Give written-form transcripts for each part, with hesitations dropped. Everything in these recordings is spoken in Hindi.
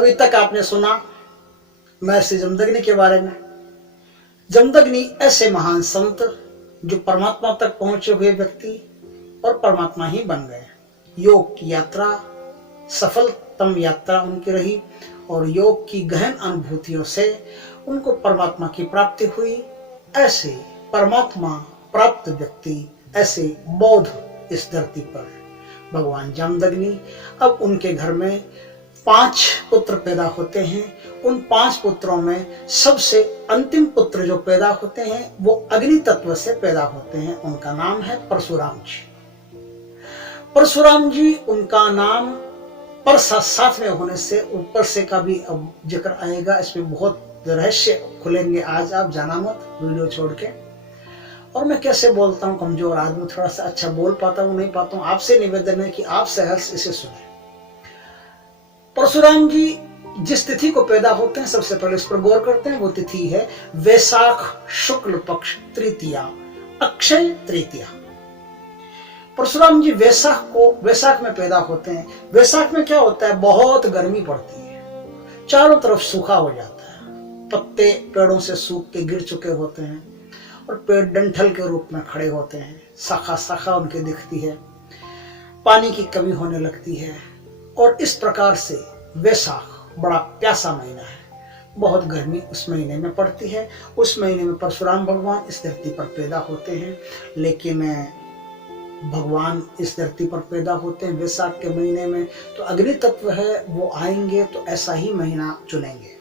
अभी तक आपने सुना महर्षि जमदग्नि के बारे में। जमदग्नि ऐसे महान संत जो परमात्मा तक पहुंचे हुए व्यक्ति और परमात्मा ही बन गए। योग की यात्रा सफलतम यात्रा उनकी रही और योग की गहन अनुभूतियों से उनको परमात्मा की प्राप्ति हुई। ऐसे परमात्मा प्राप्त व्यक्ति, ऐसे बौद्ध इस धरती पर भगवान जमदग्नि। अब उनके घर में 5 पुत्र पैदा होते हैं। उन 5 पुत्रों में सबसे अंतिम पुत्र जो पैदा होते हैं वो अग्नि तत्व से पैदा होते हैं। उनका नाम है परशुराम जी। परशुराम जी उनका नाम पर साथ में होने से ऊपर से का भी अब जिक्र आएगा। इसमें बहुत रहस्य खुलेंगे, आज आप जाना मत वीडियो छोड़ के। और मैं कैसे बोलता हूँ, कमजोर आदमी, थोड़ा सा अच्छा बोल पाता हूँ नहीं पाता हूँ। आपसे निवेदन है कि आप सहर्ष इसे सुने। परशुराम जी जिस तिथि को पैदा होते हैं सबसे पहले उस पर गौर करते हैं। वो तिथि है वैशाख शुक्ल पक्ष तृतीया, अक्षय तृतीया। परशुराम जी वैशाख में पैदा होते हैं। वैशाख में क्या होता है, बहुत गर्मी पड़ती है, चारों तरफ सूखा हो जाता है, पत्ते पेड़ों से सूख के गिर चुके होते हैं और पेड़ डंठल के रूप में खड़े होते हैं, शाखा शाखा उनकी दिखती है, पानी की कमी होने लगती है। और इस प्रकार से वैशाख बड़ा प्यासा महीना है, बहुत गर्मी उस महीने में पड़ती है। उस महीने में परशुराम भगवान इस धरती पर पैदा होते हैं। लेकिन भगवान इस धरती पर पैदा होते हैं वैशाख के महीने में, तो अग्नि तत्व है वो आएंगे तो ऐसा ही महीना चुनेंगे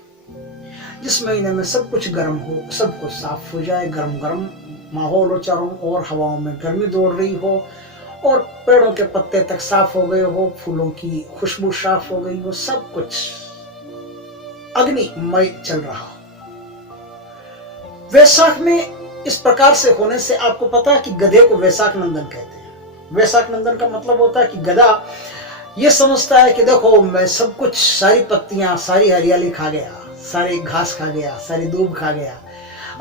जिस महीने में सब कुछ गर्म हो, सब कुछ साफ हो जाए, गर्म गर्म माहौल हो, चारों ओर हवाओं में गर्मी दौड़ रही हो और पेड़ों के पत्ते तक साफ हो गए हो, फूलों की खुशबू साफ हो गई हो, सब कुछ अग्निमय चल रहा हो। वैशाख में इस प्रकार से होने से आपको पता है कि गधे को वैशाख नंदन कहते हैं। वैशाख नंदन का मतलब होता है कि गधा ये समझता है कि देखो मैं सब कुछ, सारी पत्तियां, सारी हरियाली खा गया, सारी घास खा गया, सारी दूब खा गया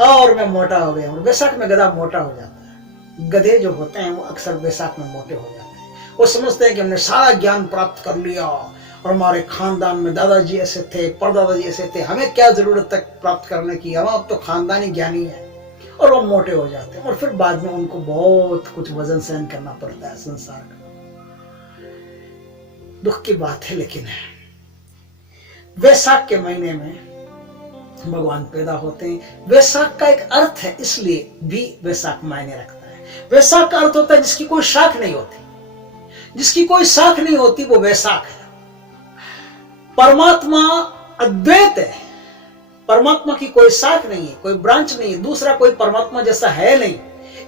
और मैं मोटा हो गया। और वैशाख में गधा मोटा हो जाता है। गधे जो होते हैं वो अक्सर वैशाख में मोटे हो जाते हैं। वो समझते हैं कि हमने सारा ज्ञान प्राप्त कर लिया और हमारे खानदान में दादाजी ऐसे थे, परदादाजी ऐसे थे, हमें क्या जरूरत तक प्राप्त करने की, हम अब तो खानदानी ज्ञानी है। और वो मोटे हो जाते हैं और फिर बाद में उनको बहुत कुछ वजन सहन करना पड़ता है संसार का। दुख की बात है। लेकिन वैशाख के महीने में भगवान पैदा होते हैं। वैशाख का एक अर्थ है, इसलिए भी वैशाख मायने रखता है। वैशाख का अर्थ होता है जिसकी कोई शाख नहीं होती। जिसकी कोई शाख नहीं होती वो वैशाख है। परमात्मा अद्वैत है, परमात्मा की कोई शाख नहीं है, कोई ब्रांच नहीं है, दूसरा कोई परमात्मा जैसा है नहीं।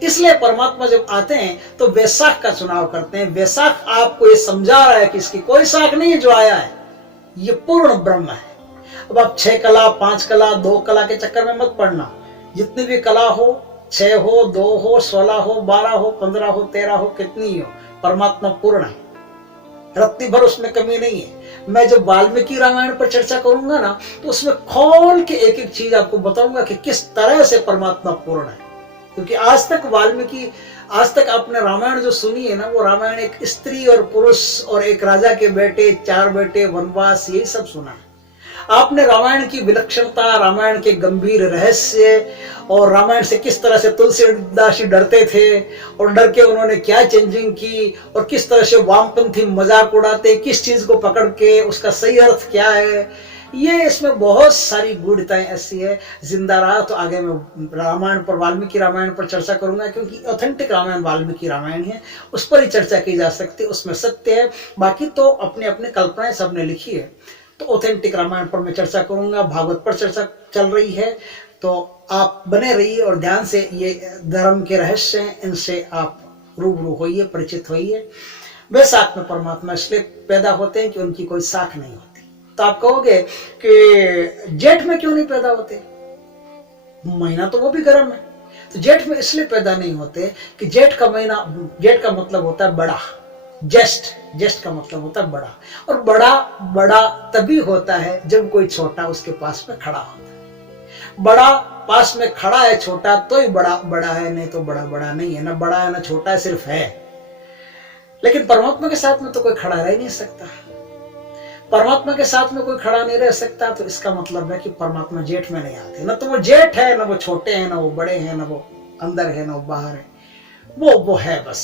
इसलिए परमात्मा जब आते हैं तो वैशाख का चुनाव करते हैं। वैशाख आपको ये समझा रहा है कि इसकी कोई शाख नहीं है, जो आया है ये पूर्ण ब्रह्म है। अब आप 6 कला, 5 कला, 2 कला के चक्कर में मत पड़ना। जितनी भी कला हो, 6 हो, 2 हो, 16 हो, 12 हो, 15 हो, 13 हो, कितनी हो, परमात्मा पूर्ण है, रत्ती भर उसमें कमी नहीं है। मैं जब वाल्मीकि रामायण पर चर्चा करूंगा ना तो उसमें खोल के एक एक चीज आपको बताऊंगा कि किस तरह से परमात्मा पूर्ण है। क्योंकि आज तक आपने रामायण जो सुनी है ना, वो रामायण एक स्त्री और पुरुष और एक राजा के बेटे, 4 बेटे, वनवास, यही सब सुना है। आपने रामायण की विलक्षणता, रामायण के गंभीर रहस्य और रामायण से किस तरह से तुलसीदास जी डरते थे और डर के उन्होंने क्या चेंजिंग की और किस तरह से वामपंथी मजाक उड़ाते, किस चीज को पकड़ के उसका सही अर्थ क्या है, ये इसमें बहुत सारी गूढ़ताएं ऐसी है। जिंदा रहा तो आगे मैं रामायण पर, वाल्मीकि रामायण पर चर्चा करूंगा, क्योंकि ऑथेंटिक रामायण वाल्मीकि रामायण है, उस पर ही चर्चा की जा सकती है, उसमें सत्य है। बाकी तो अपने अपने कल्पनाएं सबने लिखी है। तो ऑथेंटिक रामायण पर मैं चर्चा करूंगा। भागवत पर चर्चा चल रही है, तो आप बने रहिए और ध्यान से ये धर्म के रहस्य हैं, इनसे आप रूबरू होइए, परिचित होइए। वैशाख में परमात्मा इसलिए पैदा होते हैं कि उनकी कोई शाख नहीं होती। तो आप कहोगे कि जेठ में क्यों नहीं पैदा होते, महीना तो वो भी गर्म है। तो जेठ में इसलिए पैदा नहीं होते कि जेठ का महीना, जेठ का मतलब होता है बड़ा, जेस्ट का मतलब होता है बड़ा। और बड़ा तभी होता है जब कोई छोटा उसके पास में खड़ा होता है। बड़ा पास में खड़ा है छोटा तो ही बड़ा है, नहीं तो बड़ा नहीं है। ना बड़ा है ना छोटा है, सिर्फ है। लेकिन परमात्मा के साथ में तो कोई खड़ा रह ही नहीं सकता। परमात्मा के साथ में कोई खड़ा नहीं रह सकता, तो इसका मतलब है कि परमात्मा जेठ में नहीं आते। न तो वो जेठ है, न वो छोटे हैं, न वो बड़े हैं, न वो अंदर है, न वो बाहर है, वो है बस।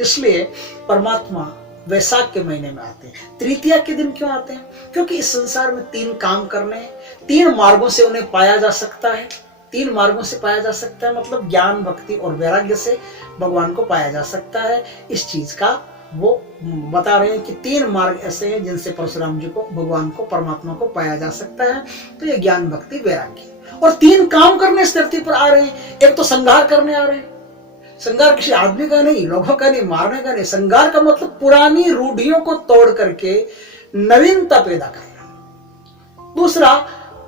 इसलिए परमात्मा वैशाख के महीने में आते हैं। तृतीया के दिन क्यों आते हैं? क्योंकि इस संसार में 3 काम करने हैं, 3 मार्गों से उन्हें पाया जा सकता है। 3 मार्गों से पाया जा सकता है, मतलब ज्ञान, भक्ति और वैराग्य से भगवान को पाया जा सकता है। इस चीज का वो बता रहे हैं कि 3 मार्ग ऐसे हैं जिनसे परशुराम जी को, भगवान को, परमात्मा को पाया जा सकता है। तो ये ज्ञान, भक्ति, वैराग्य, और 3 काम करने इस धरती पर आ रहे हैं। एक तो संहार करने आ रहे हैं। संहार किसी आदमी का नहीं, लोगों का नहीं, मारने का नहीं। संहार का मतलब पुरानी रूढ़ियों को तोड़ करके नवीनता पैदा करना। दूसरा,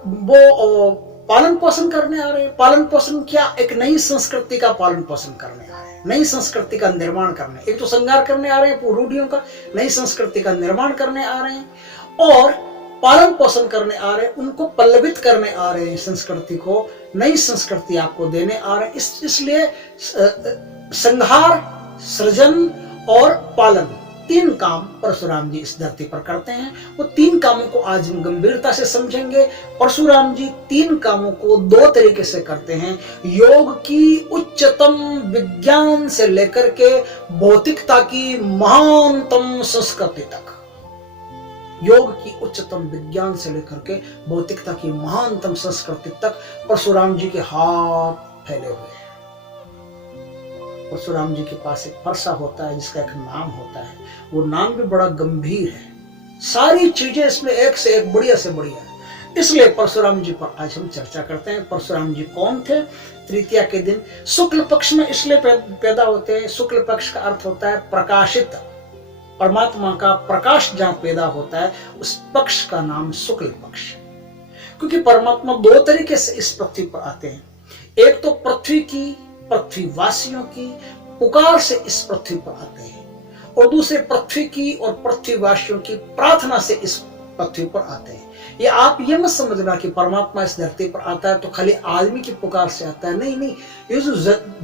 वो पालन पोषण करने आ रहे हैं। पालन पोषण क्या? एक नई संस्कृति का पालन पोषण करने आ रहे हैं, नई संस्कृति का निर्माण करने। एक तो संहार करने आ रहे हैं रूढ़ियों का, नई संस्कृति का निर्माण करने आ रहे हैं, और पालन पोषण करने आ रहे हैं, उनको पल्लवित करने आ रहे हैं, संस्कृति को, नई संस्कृति आपको देने आ रहे हैं। इसलिए संहार, सृजन और पालन, 3 काम परशुराम जी इस धरती पर करते हैं। वो 3 कामों को आज हम गंभीरता से समझेंगे। परशुराम जी 3 कामों को 2 तरीके से करते हैं। योग की उच्चतम विज्ञान से लेकर के भौतिकता की महानतम संस्कृति तक। योग की उच्चतम विज्ञान से लेकर के भौतिकता की महानतम संस्कृति तक परशुराम जी के हाथ फैले हुए हैं। परशुराम जी के पास एक फरसा होता है जिसका एक नाम होता है, वो नाम भी बड़ा गंभीर है। सारी चीजें इसमें एक से एक बढ़िया से बढ़िया है। इसलिए परशुराम जी पर आज हम चर्चा करते हैं। परशुराम जी कौन थे? तृतीया के दिन शुक्ल पक्ष में इसलिए पैदा होते हैं। शुक्ल पक्ष का अर्थ होता है प्रकाशित, परमात्मा का प्रकाश जहां पैदा होता है उस पक्ष का नाम शुक्ल पक्ष। क्योंकि परमात्मा 2 तरीके से इस पृथ्वी पर आते हैं। एक तो पृथ्वी की, पृथ्वीवासियों की पुकार से इस पृथ्वी पर आते हैं, और दूसरे पृथ्वी की और पृथ्वीवासियों की प्रार्थना से इस पृथ्वी पर आते हैं। ये आप ये मत समझना कि परमात्मा इस धरती पर आता है तो खाली आदमी की पुकार से आता है। नहीं नहीं, ये जो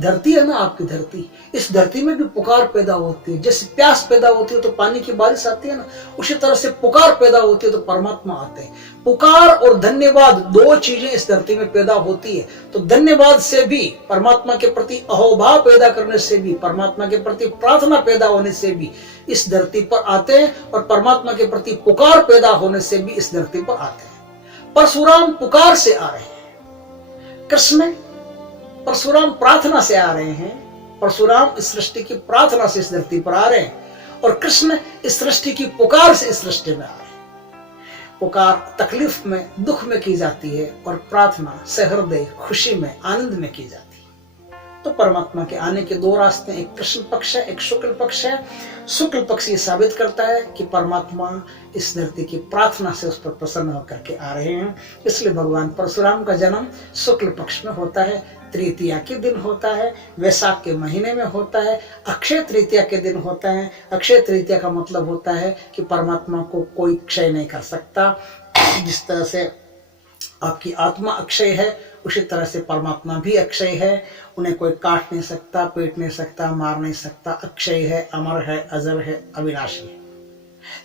धरती है ना, आपकी धरती, इस धरती में भी पुकार पैदा होती है। जैसे प्यास पैदा होती है तो पानी की बारिश आती है ना, उसी तरह से पुकार पैदा होती है तो परमात्मा आते हैं। पुकार और धन्यवाद 2 चीजें इस धरती में पैदा होती है। तो धन्यवाद से भी, परमात्मा के प्रति अहोभाव पैदा करने से भी, परमात्मा के प्रति प्रार्थना पैदा होने से भी इस धरती पर आते हैं, और परमात्मा के प्रति पुकार पैदा होने से भी इस धरती पर आते हैं। परशुराम पुकार से आ रहे हैं, कृष्ण परशुराम प्रार्थना से आ रहे हैं। परशुराम इस सृष्टि की प्रार्थना से इस धरती पर आ रहे हैं, और कृष्ण इस सृष्टि की पुकार से इस सृष्टि में आ रहे हैं। पुकार तकलीफ में, दुख में की जाती है, और प्रार्थना सहृदय खुशी में, आनंद में की जाती है। तो परमात्मा के आने के 2 रास्ते, एक कृष्ण पक्ष है, एक शुक्ल पक्ष है। शुक्ल पक्ष ये साबित करता है कि परमात्मा इस धरती की प्रार्थना से उस पर प्रसन्न होकर के आ रहे हैं। इसलिए भगवान परशुराम का जन्म शुक्ल पक्ष में होता है, तृतीया के दिन होता है, वैशाख के महीने में होता है, अक्षय तृतीया के दिन होता है। अक्षय तृतीया का मतलब होता है कि परमात्मा को कोई क्षय नहीं कर सकता। जिस तरह से आपकी आत्मा अक्षय है, उसी तरह से परमात्मा भी अक्षय है। उन्हें कोई काट नहीं सकता, पीट नहीं सकता, मार नहीं सकता। अक्षय है, अमर है, अजर है, अविनाशी है।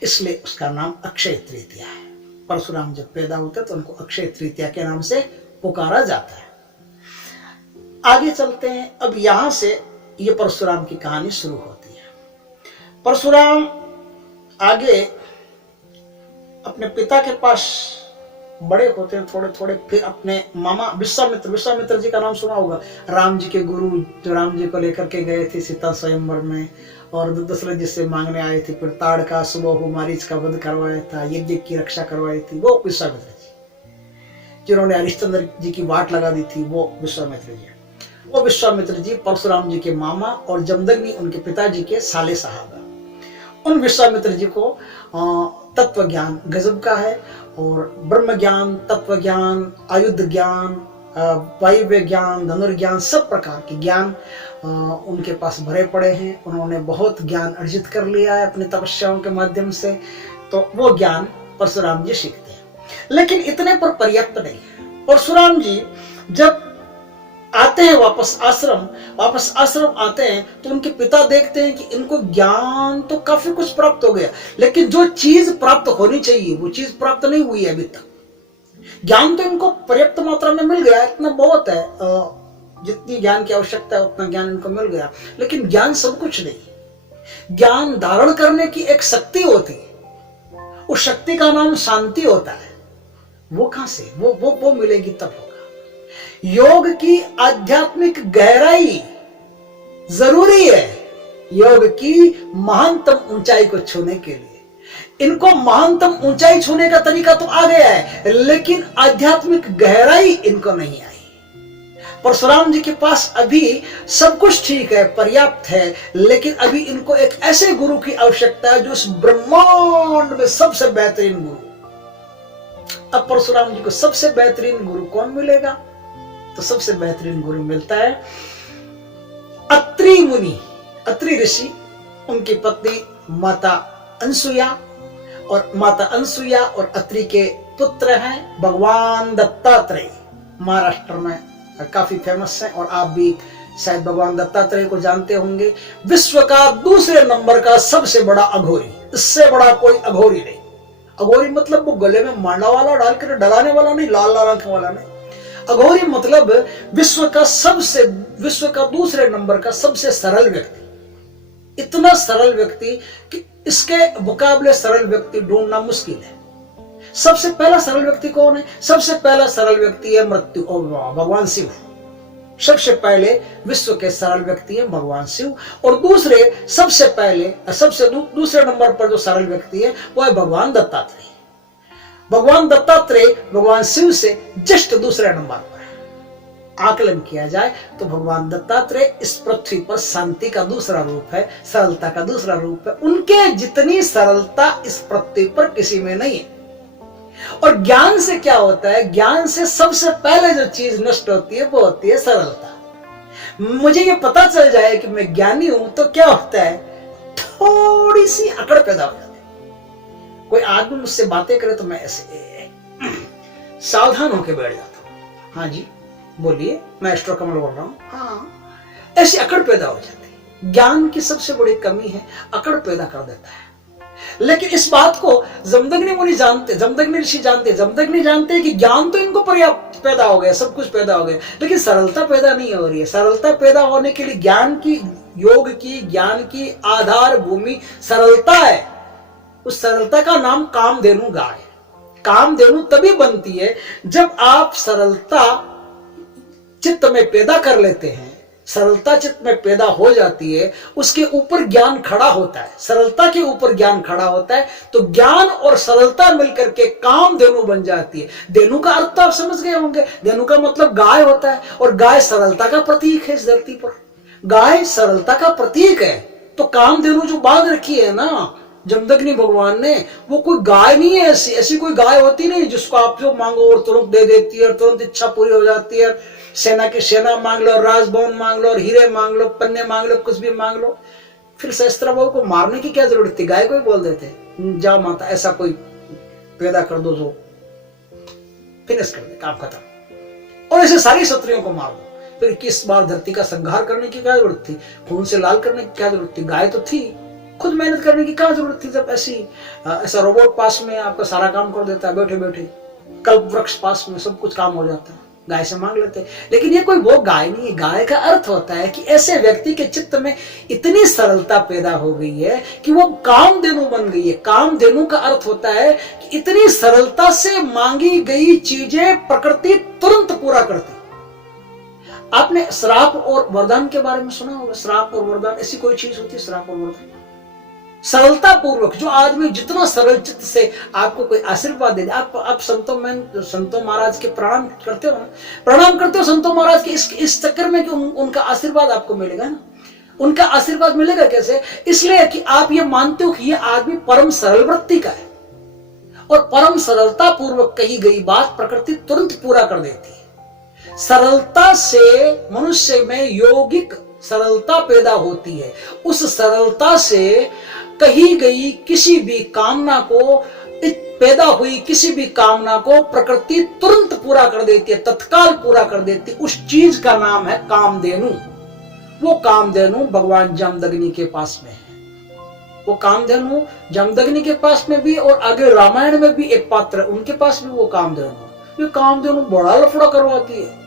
इसलिए उसका नाम अक्षय तृतीया है। परशुराम जब पैदा होते तो उनको अक्षय तृतीया के नाम से पुकारा जाता है। आगे चलते हैं। अब यहां से ये परशुराम की कहानी शुरू होती है। परशुराम आगे अपने पिता के पास बड़े होते हैं थोड़े थोड़े, फिर अपने मामा विश्वामित्र जी का नाम सुना होगा, राम जी के गुरु, जो राम जी को लेकर के गए थे सीता स्वयंवर में, और दशरथ जी से मांगने आए थे, फिर ताड़का, सुबह मारीच का वध करवाया था, यज्ञ की रक्षा करवाई थी, वो विश्वामित्र जी। जिन्होंने हरिश्चंद्र जी की वाट लगा दी थी, वो विश्वामित्र जी। वो विश्वामित्र जी परशुराम जी के मामा, और जमदग्नि उनके पिताजी के साले साहब हैं। उन विश्वामित्र जी को तत्व ज्ञान गजब का है, और ब्रह्म ज्ञान, तत्व ज्ञान, आयुध ज्ञान, वायव्य ज्ञान, धनुर्ज्ञान, सब प्रकार के ज्ञान उनके पास भरे पड़े हैं। उन्होंने बहुत ज्ञान अर्जित कर लिया है अपनी तपस्याओं के माध्यम से। तो वो ज्ञान परशुराम जी सीखते हैं, लेकिन इतने पर पर्याप्त नहीं है। परशुराम जी जब आते हैं वापस आश्रम आते हैं तो उनके पिता देखते हैं कि इनको ज्ञान तो काफी कुछ प्राप्त हो गया, लेकिन जो चीज प्राप्त होनी चाहिए वो चीज प्राप्त नहीं हुई है अभी तक। ज्ञान तो इनको पर्याप्त मात्रा में मिल गया, इतना बहुत है, जितनी ज्ञान की आवश्यकता है उतना ज्ञान इनको मिल गया, लेकिन ज्ञान सब कुछ नहीं। ज्ञान धारण करने की एक शक्ति होती है, उस शक्ति का नाम शांति होता है। वो कहां से वो मिलेगी तब होगा। योग की आध्यात्मिक गहराई जरूरी है योग की महानतम ऊंचाई को छूने के लिए। इनको महानतम ऊंचाई छूने का तरीका तो आ गया है, लेकिन आध्यात्मिक गहराई इनको नहीं आई। परशुराम जी के पास अभी सब कुछ ठीक है, पर्याप्त है, लेकिन अभी इनको एक ऐसे गुरु की आवश्यकता है जो इस ब्रह्मांड में सबसे बेहतरीन गुरु। अब परशुराम जी को सबसे बेहतरीन गुरु कौन मिलेगा? तो सबसे बेहतरीन गुरु मिलता है अत्रि मुनि, अत्रि ऋषि, उनकी पत्नी माता अनसुया, और माता अनसुया और अत्रि के पुत्र हैं भगवान दत्तात्रेय। महाराष्ट्र में काफी फेमस है, और आप भी शायद भगवान दत्तात्रेय को जानते होंगे। विश्व का दूसरे नंबर का सबसे बड़ा अघोरी, इससे बड़ा कोई अघोरी नहीं। अघोरी मतलब वो गले में मांडा वाला डाल कर डलाने वाला नहीं, लाल लाल आंखें वाला नहीं। अघोरी मतलब विश्व का दूसरे नंबर का सबसे सरल व्यक्ति। इतना सरल व्यक्ति कि इसके मुकाबले सरल व्यक्ति ढूंढना मुश्किल है। सबसे पहला सरल व्यक्ति कौन है? सबसे पहला सरल व्यक्ति है मृत्यु भगवान शिव। सबसे पहले विश्व के सरल व्यक्ति है भगवान शिव, और दूसरे दूसरे नंबर पर जो सरल व्यक्ति है वो है भगवान दत्तात्रेय। भगवान दत्तात्रेय भगवान शिव से जस्ट दूसरे नंबर पर आकलन किया जाए तो भगवान दत्तात्रेय इस पृथ्वी पर शांति का दूसरा रूप है, सरलता का दूसरा रूप है। उनके जितनी सरलता इस पृथ्वी पर किसी में नहीं है। और ज्ञान से क्या होता है? ज्ञान से सबसे पहले जो चीज नष्ट होती है वो होती है सरलता। मुझे ये पता चल जाए कि मैं ज्ञानी हूं तो क्या होता है, थोड़ी सी अकड़ पैदा हो जाती है। कोई आदमी मुझसे बातें करे तो मैं ऐसे सावधान होकर बैठ जाता हूं। हाँ जी बोलिए, मैं एस्ट्रो कमल बोल रहा हूं। हाँ, ऐसी अकड़ पैदा हो जाती है। ज्ञान की सबसे बड़ी कमी है, अकड़ पैदा कर देता है। लेकिन इस बात को जमदग्नि मुनि जानते, जमदग्नि ऋषि जानते, जमदग्नि जानते कि ज्ञान तो इनको पर्याप्त पैदा हो गया, सब कुछ पैदा हो गया, लेकिन सरलता पैदा नहीं हो रही है। सरलता पैदा होने के लिए ज्ञान की, योग की, ज्ञान की आधार भूमि सरलता है। उस सरलता का नाम कामधेनु गाय। कामधेनु तभी बनती है जब आप सरलता चित्त में पैदा कर लेते हैं। सरलता चित्त में पैदा हो जाती है, उसके ऊपर ज्ञान खड़ा होता है। सरलता के ऊपर ज्ञान खड़ा होता है तो ज्ञान और सरलता मिलकर के कामधेनु बन जाती है। धेनु का अर्थ तो आप समझ गए होंगे। धेनु का मतलब गाय होता है, और गाय सरलता का प्रतीक है। इस धरती पर गाय सरलता का प्रतीक है। तो कामधेनु जो बांध रखी है ना जमदग्नि भगवान ने, वो कोई गाय नहीं है। ऐसी कोई गाय होती नहीं जिसको आप जो मांगो और तुरंत दे देती है, और तुरंत इच्छा पूरी हो जाती है। सेना की सेना मांग लो, राजभवन मांग लो, और हीरे मांग लो, पन्ने मांग लो, कुछ भी मांग लो। फिर सहस्त्रबाहु को मारने की क्या जरूरत थी? गाय को ही बोल देते, जाओ माता ऐसा कोई पैदा कर दो जो फिनिश कर दे, काम खत्म। और ऐसे सारी शत्रुओं को मार दो। फिर किस बार धरती का संहार करने की क्या जरूरत थी? खून से लाल करने की क्या जरूरत थी? गाय तो थी। खुद मेहनत करने की क्या जरूरत थी? जब ऐसा रोबोट पास में आपका सारा काम कर देता है, बैठे बैठे कल्प वृक्ष पास में सब कुछ काम हो जाता है, गाय से मांग लेते हैं। लेकिन ये कोई वो गाय नहीं है। गाय का अर्थ होता है कि ऐसे व्यक्ति के चित्त में इतनी सरलता पैदा हो गई है कि वो कामधेनु बन गई है। कामधेनु का अर्थ होता है कि इतनी सरलता से मांगी गई चीजें प्रकृति तुरंत पूरा करती। आपने श्राप और वरदान के बारे में सुना होगा। श्राप और वरदान ऐसी कोई चीज होती है? श्राप और वरदान सरलता पूर्वक जो आदमी जितना सरल चित्त से आपको कोई आशीर्वाद दे, आप संतों महाराज के प्रणाम करते हो ना, प्रणाम करते हो संतों महाराज के इस चक्कर में कि उनका आशीर्वाद आपको मिलेगा ना। उनका आशीर्वाद मिलेगा कैसे? इसलिए कि आप ये मानते हो कि ये आदमी परम सरल वृत्ति का है, और परम सरलता पूर्वक कही गई बात प्रकृति तुरंत पूरा कर देती है। सरलता से मनुष्य में योगिक सरलता पैदा होती है। उस सरलता से कही गई किसी भी कामना को पैदा हुई किसी भी कामना को प्रकृति तुरंत पूरा कर देती है, तत्काल पूरा कर देती है। उस चीज का नाम है कामधेनु। वो कामधेनु भगवान जमदग्नि के पास में है। वो कामधेनु जमदग्नि के पास में भी, और आगे रामायण में भी एक पात्र उनके पास भी वो कामधेनु। ये कामधेनु बड़ा लफड़ा करवाती है।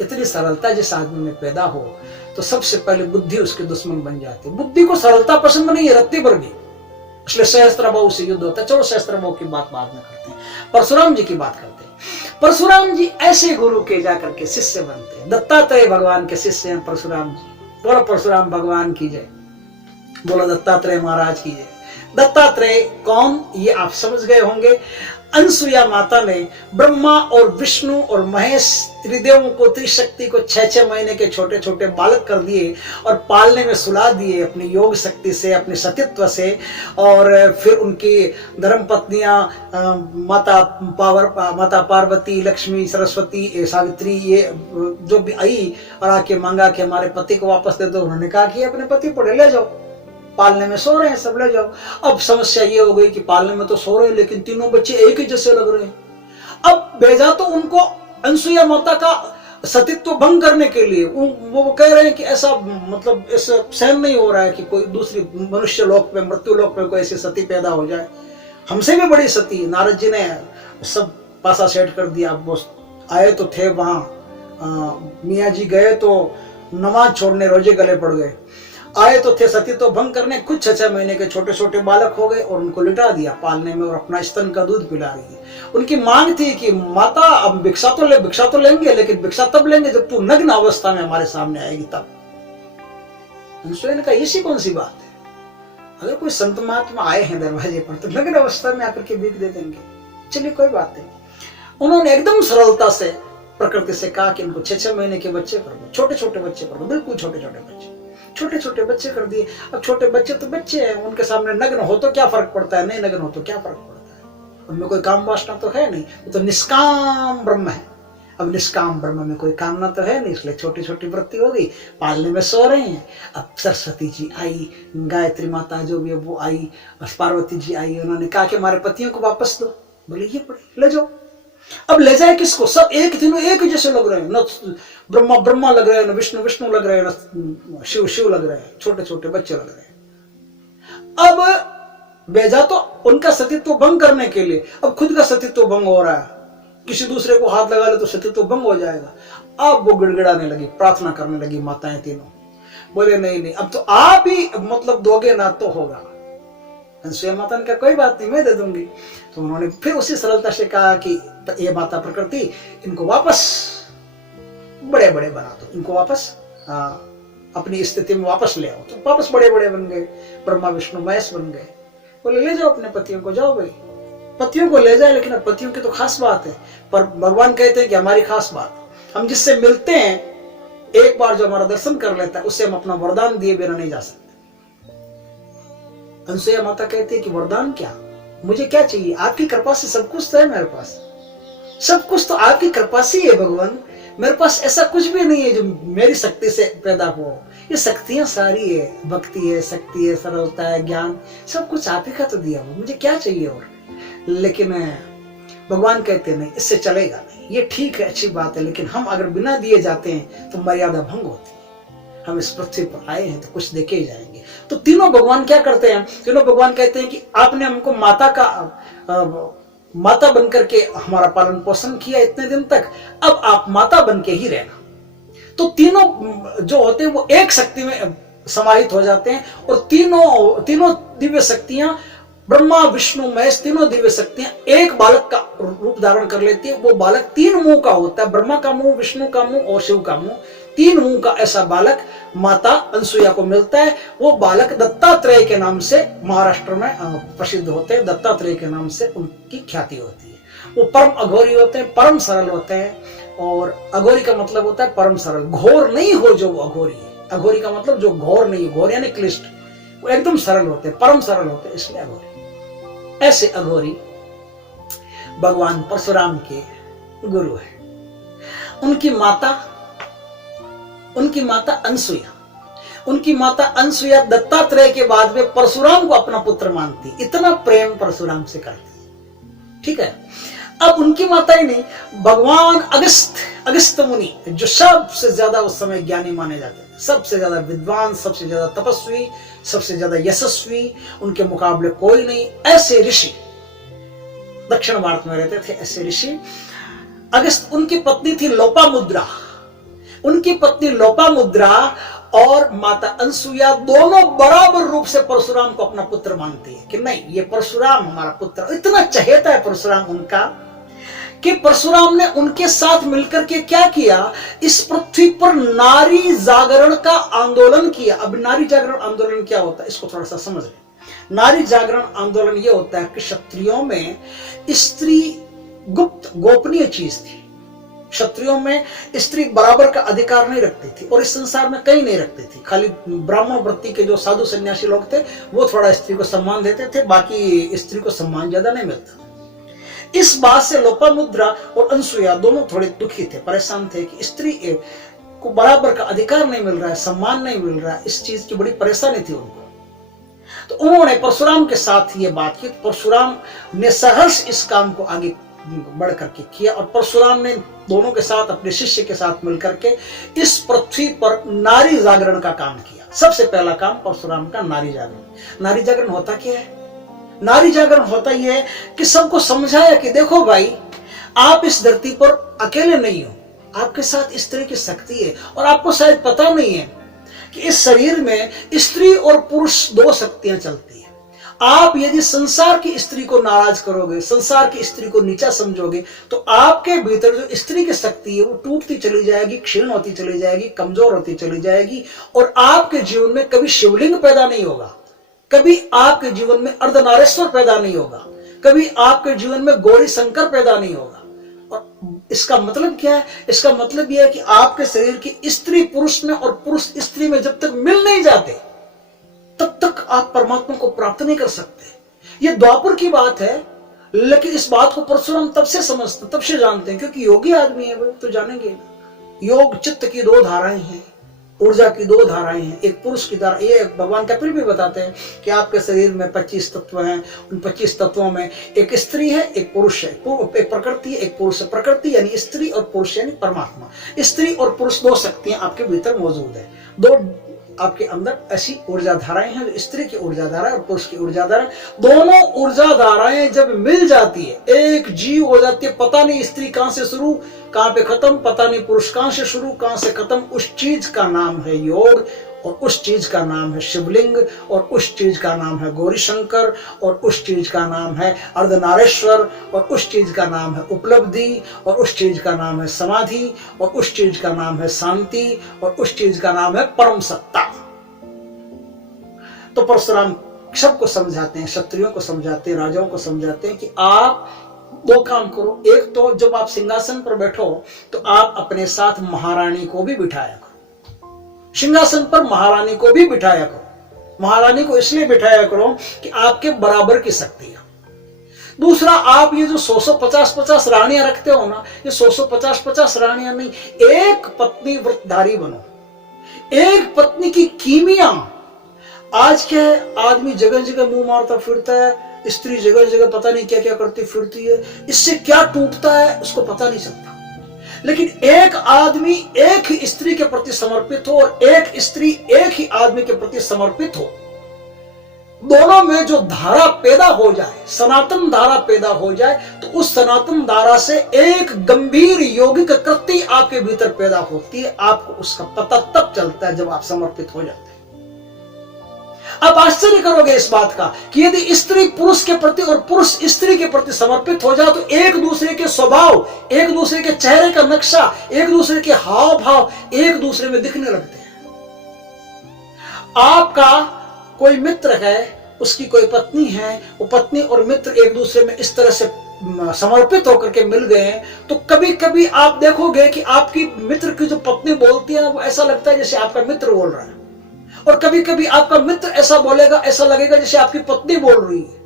इतनी सरलता जिस आदमी में पैदा हो तो सबसे पहले बुद्धि उसके दुश्मन बन जाती है। बुद्धि को सरलता पसंद नहीं है, रत्ती पर भी, इसलिए सहस्त्रबाहु से युद्ध होता है। चलो सहस्त्रबाहु की बात बाद में करते हैं, परशुराम जी की बात करते हैं। परशुराम जी ऐसे गुरु के जाकर के शिष्य बनते हैं। दत्तात्रेय भगवान के शिष्य हैं परशुराम जी। बोलो परशुराम भगवान की जय, बोलो दत्तात्रेय महाराज की जय। दत्तात्रेय कौन, ये आप समझ गए होंगे। अनसुया माता ने ब्रह्मा और विष्णु और महेश त्रिदेवों को, त्रिशक्ति को 6-6 महीने के छोटे छोटे बालक कर दिए और पालने में सुला दिए अपनी योग शक्ति से, अपने सतीत्व से। और फिर उनकी धर्म पत्नियां माता पार्वती, लक्ष्मी, सरस्वती, सावित्री, ये जो भी आई और आके मांगा कि हमारे पति को वापस दे दो। उन्होंने कहा कि अपने पति पड़े ले जाओ, पालने में सो रहे हैं, सब ले जाओ। अब समस्या ये हो गई कि पालने में तो सो रहे हैं लेकिन तीनों बच्चे एक ही जैसे लग रहे हैं। अब भेजा तो उनको अनसुया माता का सतीत्व भंग करने के लिए। वो कह रहे हैं कि ऐसा मतलब ऐसा सहन नहीं हो रहा है कि कोई दूसरी मनुष्य लोक में, मृत्यु लोक में कोई ऐसी सती पैदा हो जाए, हमसे भी बड़ी सती। नारद जी ने सब पासा सेट कर दिया। वो आए तो थे वहां, मियाँ जी गए तो नमाज छोड़ने, रोजे गले पड़ गए। आए तो थे सती तो भंग करने, कुछ 6-6 महीने के छोटे छोटे बालक हो गए और उनको लिटा दिया पालने में और अपना स्तन का दूध पिला रही है। उनकी मांग थी कि माता अब भिक्षा तो लेंगे, लेकिन भिक्षा तब लेंगे जब तू नग्न अवस्था में हमारे सामने आएगी तब। ने कहा ऐसी कौन सी बात है, अगर कोई संत महात्मा आए हैं दरवाजे पर तो नग्न अवस्था में आकर के भीख दे देंगे, चलिए कोई बात नहीं। उन्होंने एकदम सरलता से प्रकृति से कहा कि इनको 6-6 महीने के बच्चे कर दो, छोटे छोटे बच्चे कर दो, बिल्कुल छोटे छोटे बच्चे, छोटे छोटे बच्चे कर दिए। अब छोटे बच्चे तो बच्चे हैं, उनके सामने नग्न हो तो क्या फर्क पड़ता है, नहीं नग्न हो तो क्या फर्क पड़ता है, उनमें कोई काम वासना तो है नहीं, वो तो निष्काम ब्रह्म है। अब निष्काम ब्रह्म में कोई कामना तो है नहीं, इसलिए छोटी छोटी वृत्ति हो गई, पालने में सो रहे हैं। अब सरस्वती जी आई, गायत्री माता जो भी है वो आई, पार्वती जी आई, उन्होंने कहा कि हमारे पतियों को वापस दो। बोले ये पड़े ले जाओ। अब ले जाए किसको, सब एक तीनों एक जैसे लग रहे हैं, न ब्रह्मा ब्रह्मा लग रहे हैं, न विष्णु विष्णु लग रहे हैं, न शिव शिव लग रहे हैं, छोटे छोटे बच्चे लग रहे हैं। अब भेजा तो उनका सतीत्व भंग करने के लिए, अब खुद का सतीत्व भंग हो रहा है, किसी दूसरे को हाथ लगा ले तो सतीत्व भंग हो जाएगा। अब वो गिड़गिड़ाने लगी, प्रार्थना करने लगी माताएं तीनों। बोले नहीं नहीं अब तो आप ही मतलब दोगे ना तो होगा। अनसुया माता ने कहा कोई बात नहीं मैं दे दूंगी। तो उन्होंने फिर उसी सरलता से कहा कि ये माता प्रकृति इनको वापस बड़े बड़े बना दो, इनको वापस अपनी स्थिति में वापस ले आओ। तो वापस बड़े बड़े बन गए, ब्रह्मा विष्णु महेश बन गए। बोले ले जाओ अपने पतियों को, जाओ भाई पतियों को ले जाए, लेकिन अब पतियों की तो खास बात है। पर भगवान कहते हैं कि हमारी खास बात, हम जिससे मिलते हैं एक बार जो हमारा दर्शन कर लेता है उससे हम अपना वरदान दिए बिना नहीं जा सकते। अनसुया माता कहती है कि वरदान क्या, मुझे क्या चाहिए, आपकी कृपा से सब कुछ तो है मेरे पास, सब कुछ तो आपकी कृपा से ही है भगवान, मेरे पास ऐसा कुछ भी नहीं है जो मेरी शक्ति से पैदा हो। ये शक्तियां सारी है, भक्ति है, शक्ति है, सरलता है, ज्ञान, सब कुछ आप ही का तो दिया हो, मुझे क्या चाहिए और। लेकिन भगवान कहते नहीं इससे चलेगा नहीं, ये ठीक है अच्छी बात है, लेकिन हम अगर बिना दिए जाते हैं तो मर्यादा भंग होती है। हम इस पृथ्वी पर आए हैं तो कुछ देके ही जाएंगे। तो तीनों भगवान क्या करते हैं, तीनों भगवान कहते हैं कि आपने हमको माता बनकर के हमारा पालन पोषण किया इतने दिन तक, अब आप माता बन के ही रहना। तो तीनों जो होते हैं वो एक शक्ति में समाहित हो जाते हैं और तीनों दिव्य शक्तियां, ब्रह्मा विष्णु महेश, तीनों दिव्य शक्तियां एक बालक का रूप धारण कर लेती है। वो बालक 3 मुंह का होता है, ब्रह्मा का मुंह, विष्णु का मुंह और शिव का मुंह, 3 मुंह का ऐसा बालक माता अनसुया को मिलता है। वो बालक दत्तात्रेय के नाम से महाराष्ट्र में प्रसिद्ध होते हैं, दत्तात्रेय के नाम से उनकी ख्याति होती है। वो परम अघोरी होते हैं, परम सरल होते हैं। और अघोरी का मतलब होता है परम सरल, घोर नहीं हो जो वो अघोरी है। अघोरी का मतलब जो घोर नहीं, घोर यानी क्लिष्ट, वो एकदम सरल होते हैं, परम सरल होते हैं, इसलिए अघोरी। ऐसे अघोरी भगवान परशुराम के गुरु है। उनकी माता अनसुया, उनकी माता अनसुया दत्तात्रेय के बाद में परशुराम को अपना पुत्र मानती, इतना प्रेम परशुराम से करती। ठीक है। अब उनकी माता ही नहीं, भगवान अगस्त मुनि जो सबसे ज्यादा उस समय ज्ञानी माने जाते थे, सबसे ज्यादा विद्वान, सबसे ज्यादा तपस्वी, सबसे ज्यादा यशस्वी, उनके मुकाबले कोई नहीं, ऐसे ऋषि दक्षिण भारत में रहते थे। ऐसे ऋषि अगस्त, उनकी पत्नी थी लोपामुद्रा। उनकी पत्नी लोपामुद्रा और माता अनसुईया दोनों बराबर रूप से परशुराम को अपना पुत्र मानती है कि नहीं, ये परशुराम हमारा पुत्र। इतना चहेता है परशुराम उनका कि परशुराम ने उनके साथ मिलकर के क्या किया, इस पृथ्वी पर नारी जागरण का आंदोलन किया। अब नारी जागरण आंदोलन क्या होता है, इसको थोड़ा सा समझ लें। नारी जागरण आंदोलन यह होता है कि क्षत्रियों में स्त्री गुप्त गोपनीय चीज थी। क्षत्रियों में स्त्री बराबर का अधिकार नहीं रखती थी और इस संसार में कहीं नहीं रखती थी। खाली ब्राह्मण वृत्ति के जो साधु सन्यासी लोग थे वो थोड़ा स्त्री को सम्मान देते थे, बाकी स्त्री को सम्मान ज्यादा नहीं मिलता। इस बात से लोपामुद्रा और अनसुईया दोनों थोड़े दुखी थे, परेशान थे कि स्त्री को बराबर का अधिकार नहीं मिल रहा है, सम्मान नहीं मिल रहा है। इस चीज की बड़ी परेशानी थी उनको। तो उन्होंने परशुराम के साथ ये बात की। परशुराम ने सहर्ष इस काम को आगे बढ़ करके किया और परशुराम ने दोनों के साथ, अपने शिष्य के साथ मिलकर के इस पृथ्वी पर नारी जागरण का काम किया। सबसे पहला काम परशुराम का नारी जागरण। नारी जागरण होता क्या है? नारी जागरण होता यह है कि सबको समझाया कि देखो भाई, आप इस धरती पर अकेले नहीं हो, आपके साथ स्त्री की शक्ति है। और आपको शायद पता नहीं है कि इस शरीर में स्त्री और पुरुष दो शक्तियां चलती है। आप यदि संसार की स्त्री को नाराज करोगे, संसार की स्त्री को नीचा समझोगे, तो आपके भीतर जो स्त्री की शक्ति है वो टूटती चली जाएगी, क्षीण होती चली जाएगी, कमजोर होती चली जाएगी और आपके जीवन में कभी शिवलिंग पैदा नहीं होगा, कभी आपके जीवन में अर्धनारेश्वर पैदा नहीं होगा, कभी आपके जीवन में गौरी शंकर पैदा नहीं होगा। और इसका मतलब क्या है? इसका मतलब यह है कि आपके शरीर की स्त्री पुरुष में और पुरुष स्त्री में जब तक मिल नहीं जाते तब तक आप परमात्मा को प्राप्त नहीं कर सकते। यह द्वापर की बात है, लेकिन इस बात को परशुराम तब से समझते, तब से जानते हैं, क्योंकि योगी आदमी है वो, तो जानेंगे ना। योग चित्त की दो धाराएं हैं, ऊर्जा की दो धाराएं हैं। एक पुरुष की धारा, ये भगवान कपिल भी बताते हैं कि आपके शरीर में 25 तत्व हैं। उन 25 तत्वों में एक स्त्री है, एक पुरुष है, एक प्रकृति है, एक पुरुष है। प्रकृति यानी स्त्री और पुरुष यानी परमात्मा। स्त्री और पुरुष दो शक्तियां आपके भीतर मौजूद है। दो आपके अंदर ऐसी ऊर्जा धाराएं हैं, जो स्त्री की ऊर्जा धारा और पुरुष की ऊर्जा धारा। दोनों ऊर्जा धाराएं जब मिल जाती है, एक जीव हो जाती है। पता नहीं स्त्री कहां से शुरू कहां पे खत्म, पता नहीं पुरुष कहां से शुरू कहां से खत्म। उस चीज का नाम है योग और उस चीज का नाम है शिवलिंग और उस चीज का नाम है गौरी शंकर और उस चीज का नाम है अर्धनारेश्वर और उस चीज का नाम है उपलब्धि और उस चीज का नाम है समाधि और उस चीज का नाम है शांति और उस चीज का नाम है परम सत्ता। तो परशुराम सबको समझाते हैं, क्षत्रियों को समझाते हैं, राजाओं को समझाते हैं कि आप दो काम करो। एक तो जब आप सिंहासन पर बैठो तो आप अपने साथ महारानी को भी बिठाया करो। सिंहासन पर महारानी को भी बिठाया करो। महारानी को इसलिए बिठाया करो कि आपके बराबर की शक्ति है। दूसरा, आप ये जो 150 रानियां रखते हो ना, ये 150 रानियां नहीं, एक पत्नी व्रतधारी बनो। एक पत्नी की कीमिया, आज क्या है, आदमी जगह जगह मुंह मारता फिरता है, स्त्री जगह जगह पता नहीं क्या क्या करती फिरती है, इससे क्या टूटता है उसको पता नहीं चलता। लेकिन एक आदमी एक ही स्त्री के प्रति समर्पित हो और एक स्त्री एक ही आदमी के प्रति समर्पित हो, दोनों में जो धारा पैदा हो जाए, सनातन धारा पैदा हो जाए, तो उस सनातन धारा से एक गंभीर यौगिक कृति आपके भीतर पैदा होती है। आपको उसका पता तब चलता है जब आप समर्पित हो जाते हैं। आप आश्चर्य करोगे इस बात का कि यदि स्त्री पुरुष के प्रति और पुरुष स्त्री के प्रति समर्पित हो जाए तो एक दूसरे के स्वभाव, एक दूसरे के चेहरे का नक्शा, एक दूसरे के हाव भाव एक दूसरे में दिखने लगते हैं। आपका कोई मित्र है, उसकी कोई पत्नी है, वो पत्नी और मित्र एक दूसरे में इस तरह से समर्पित होकर के मिल गए हैं, तो कभी कभी आप देखोगे कि आपकी मित्र की जो पत्नी बोलती है वो ऐसा लगता है जैसे आपका मित्र बोल रहा है, और कभी कभी आपका मित्र ऐसा बोलेगा, ऐसा लगेगा जैसे आपकी पत्नी बोल रही है।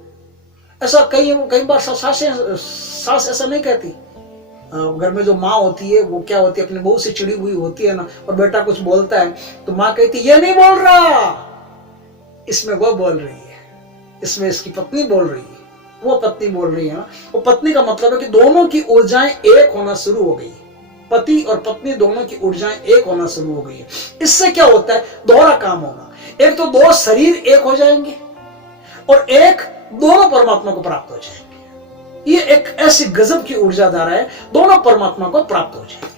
ऐसा कई बार सास ऐसा नहीं कहती। घर में जो माँ होती है वो क्या होती है, अपनी बहू से चिड़ी हुई होती है ना, और बेटा कुछ बोलता है तो माँ कहती ये नहीं बोल रहा, इसमें वो बोल रही है, इसमें इसकी पत्नी बोल रही है। वो पत्नी बोल रही है ना, वो पत्नी का मतलब है कि दोनों की ऊर्जाएं एक होना शुरू हो गई। पति और पत्नी दोनों की ऊर्जाएं एक होना शुरू हो गई है। इससे क्या होता है, दोहरा काम होगा। एक तो दो शरीर एक हो जाएंगे और एक दोनों परमात्मा को प्राप्त हो जाएंगे। ये एक ऐसी गजब की ऊर्जा धारा है, दोनों परमात्मा को प्राप्त हो जाएंगे।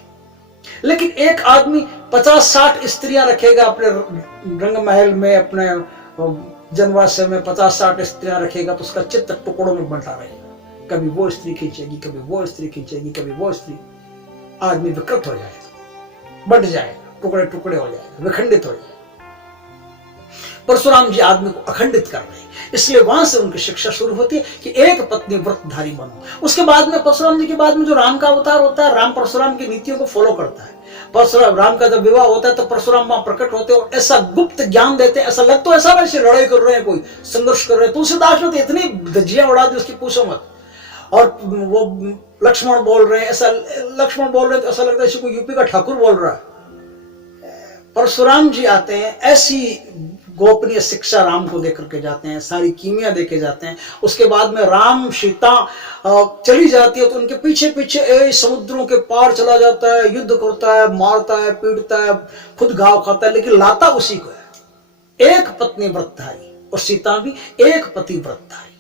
लेकिन एक आदमी 50-60 स्त्रियां रखेगा अपने रंग महल में, अपने जनवास में 50-60 स्त्रियां रखेगा, तो उसका चित्त टुकड़ों में बंटा रहेगा। कभी वो स्त्री खींचेगी, कभी वो स्त्री खींचेगी, कभी वो स्त्री। आदमी विकृत हो जाएगा, बंट जाएगा, टुकड़े टुकड़े हो जाएगा, विखंडित हो जाएगा। परशुराम जी आदमी को अखंडित कर रहे हैं, इसलिए वहां से उनकी शिक्षा शुरू होती है कि एक पत्नी व्रतधारी बनो। उसके बाद में परशुराम जी के बाद में जो राम का अवतार होता है, राम परशुराम की नीतियों को फॉलो करता है। परशुराम राम का जब विवाह होता है तो परशुराम वहां प्रकट होते हैं और ऐसा गुप्त ज्ञान देते हैं, ऐसा लगता है ऐसा वैसे लड़ाई कर रहे हैं, कोई संघर्ष कर रहे हैं। तुलसीदास ने तो इतनी धज्जियां उड़ा दी उसकी पूछो मत। और वो लक्ष्मण बोल रहे हैं, ऐसा लक्ष्मण बोल रहे हैं तो ऐसा लगता है कोई यूपी का ठाकुर बोल रहा है। परशुराम जी आते हैं, ऐसी गोपनीय शिक्षा राम को देकर के जाते हैं, सारी कीमिया देके जाते हैं। उसके बाद में राम सीता चली जाती है तो उनके पीछे पीछे समुद्रों के पार चला जाता है, युद्ध करता है, मारता है, पीटता है, खुद घाव खाता है, लेकिन लाता उसी को है। एक पत्नी व्रतधारी और सीता भी एक पति व्रतधारी।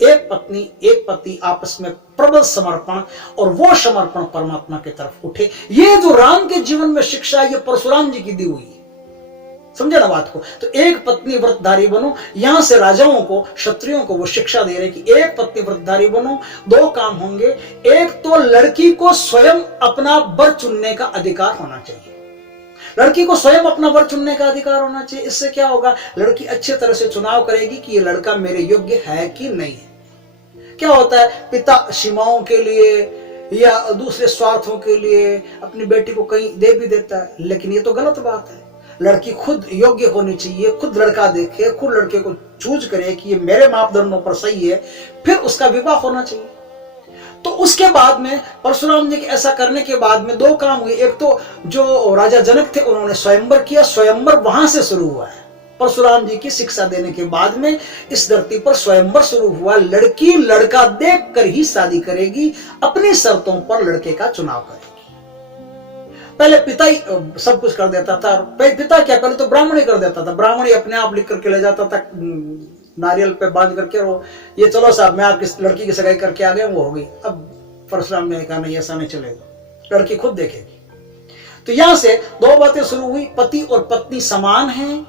एक पत्नी एक पति आपस में प्रबल समर्पण, और वो समर्पण परमात्मा की तरफ उठे। ये जो राम के जीवन में शिक्षा है, ये परशुराम जी की दी हुई है। समझे ना बात को? तो एक पत्नी व्रतधारी बनो, यहां से राजाओं को, क्षत्रियों को वो शिक्षा दे रहे कि एक पत्नी व्रतधारी बनो। दो काम होंगे, एक तो लड़की को स्वयं अपना वर चुनने का अधिकार होना चाहिए। लड़की को स्वयं अपना वर चुनने का अधिकार होना चाहिए। इससे क्या होगा, लड़की अच्छे तरह से चुनाव करेगी कि ये लड़का मेरे योग्य है कि नहीं है। क्या होता है, पिता सीमाओं के लिए या दूसरे स्वार्थों के लिए अपनी बेटी को कहीं दे भी देता है, लेकिन ये तो गलत बात है। लड़की खुद योग्य होनी चाहिए, खुद लड़का देखे, खुद लड़के को चूज करे कि ये मेरे मापदंडों पर सही है, फिर उसका विवाह होना चाहिए। तो उसके बाद में परशुराम जी के ऐसा करने के बाद में दो काम हुए। एक तो जो राजा जनक थे उन्होंने स्वयंवर किया, स्वयंवर वहां से शुरू हुआ है। परशुराम जी की शिक्षा देने के बाद में इस धरती पर स्वयंवर शुरू हुआ। लड़की लड़का देख कर ही शादी करेगी, अपनी शर्तों पर लड़के का चुनाव करेगी। पहले पिता ही सब कुछ कर देता था। पिता क्या, पहले तो ब्राह्मण ही कर देता था। ब्राह्मण ही अपने आप लिख करके ले जाता था, नारियल पे बांध करके, ये चलो साहब मैं आपकी लड़की की सगाई करके आ गया, वो हो गई। अब परशुराम ने कहा नहीं, ऐसा नहीं चलेगा, लड़की खुद देखेगी। तो यहां से दो बातें शुरू हुई, पति और पत्नी समान हैं,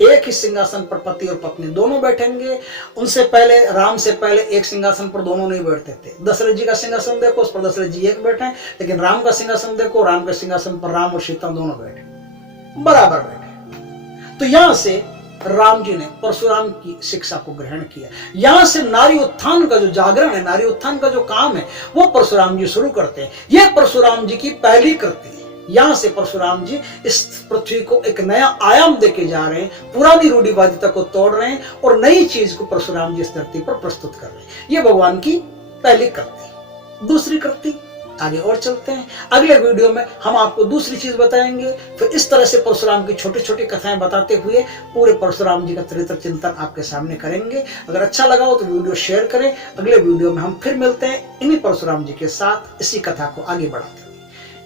एक ही सिंहासन पर पति और पत्नी दोनों बैठेंगे। उनसे पहले, राम से पहले एक सिंहासन पर दोनों नहीं बैठते थे। दशरथ जी का सिंहासन देखो, उस पर दशरथ जी एक बैठे, लेकिन राम का सिंहासन देखो, राम के सिंहासन पर राम और सीता दोनों बैठे, बराबर बैठे। तो यहां से राम जी ने परशुराम की शिक्षा को ग्रहण किया। यहां से नारी उत्थान का जो जागरण है, नारी उत्थान का जो काम है, वो परशुराम जी शुरू करते हैं। यह परशुराम जी की पहली कृति है। यहां से परशुराम जी इस पृथ्वी को एक नया आयाम देके जा रहे हैं, पुरानी रूढ़िवादिता को तोड़ रहे हैं और नई चीज को परशुराम जी इस धरती पर प्रस्तुत कर रहे हैं। ये भगवान की पहली कृति। दूसरी कृति आगे और चलते हैं। अगले वीडियो में हम आपको दूसरी चीज बताएंगे। फिर इस तरह से परशुराम की छोटी छोटी कथाएं बताते हुए पूरे परशुराम जी का चरित्र चिंतन आपके सामने करेंगे। अगर अच्छा लगा हो तो वीडियो शेयर करें। अगले वीडियो में हम फिर मिलते हैं इन्हीं परशुराम जी के साथ, इसी कथा को आगे बढ़ाते हुए।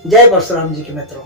जय परशुराम जी के मित्रों।